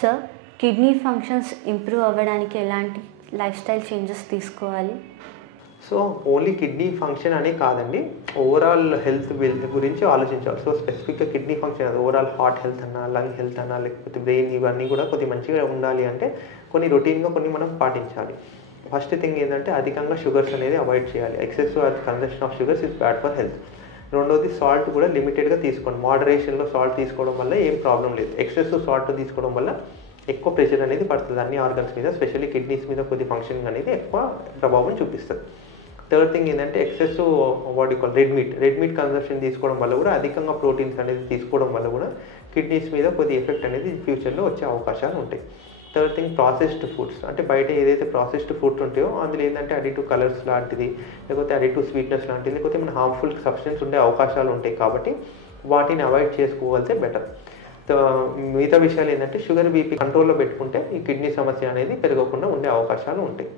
Sir, kidney functions improve అవ్వడానికి ఎలాంటి life style changes తీసుకోవాలి? సో ఓన్లీ కిడ్నీ ఫంక్షన్ అనే కాదండి, ఓవరాల్ హెల్త్ గురించి ఆలోచించాలి. సో స్పెసిఫిక్గా కిడ్నీ ఫంక్షన్ అది ఓవరాల్ హార్ట్ హెల్త్ అన్నా, లంగ్ హెల్త్ అన్నా, లేకపోతే బ్రెయిన్, ఇవన్నీ కూడా కొద్దిగా మంచిగా ఉండాలి అంటే కొన్ని రొటీన్గా కొన్ని మనం పాటించాలి. ఫస్ట్ థింగ్ ఏంటంటే అధికంగా షుగర్స్ అనేది అవాయిడ్ చేయాలి. Excess consumption of sugars is bad for health. రెండోది సాల్ట్ కూడా లిమిటెడ్గా తీసుకోండి. మోడరేషన్లో సాల్ట్ తీసుకోవడం వల్ల ఏం ప్రాబ్లం లేదు. ఎక్సెస్ సాల్ట్ తీసుకోవడం వల్ల ఎక్కువ ప్రెషర్ అనేది పడుతుంది అన్ని ఆర్గన్స్ మీద, స్పెషల్లీ కిడ్నీస్ మీద కొద్ది ఫంక్షనింగ్ అనేది ఎక్కువ ప్రభావం చూపిస్తుంది. థర్డ్ థింగ్ ఏంటంటే excess what call red meat consumption తీసుకోవడం వల్ల కూడా అధికంగా ప్రోటీన్స్ అనేది తీసుకోవడం వల్ల కూడా కిడ్నీస్ మీద కొద్ది ఎఫెక్ట్ అనేది ఫ్యూచర్లో వచ్చే అవకాశాలు ఉంటాయి. థర్డ్ థింగ్ ప్రాసెస్డ్ ఫుడ్స్, అంటే బయట ఏదైతే ప్రాసెస్డ్ ఫుడ్స్ ఉంటాయో అందులో ఏంటంటే అడిటివ్ కలర్స్ లాంటిది, లేకపోతే అడిటివ్ స్వీట్నెస్ లాంటిది, లేకపోతే మన హార్మ్ఫుల్ సబ్స్టెన్స్ ఉండే అవకాశాలు ఉంటాయి. కాబట్టి వాటిని అవాయిడ్ చేసుకోవాల్సే బెటర్. మిగతా విషయాలు ఏంటంటే షుగర్ బీపీ కంట్రోల్లో పెట్టుకుంటే ఈ కిడ్నీ సమస్య అనేది పెరగకుండా ఉండే అవకాశాలు ఉంటాయి.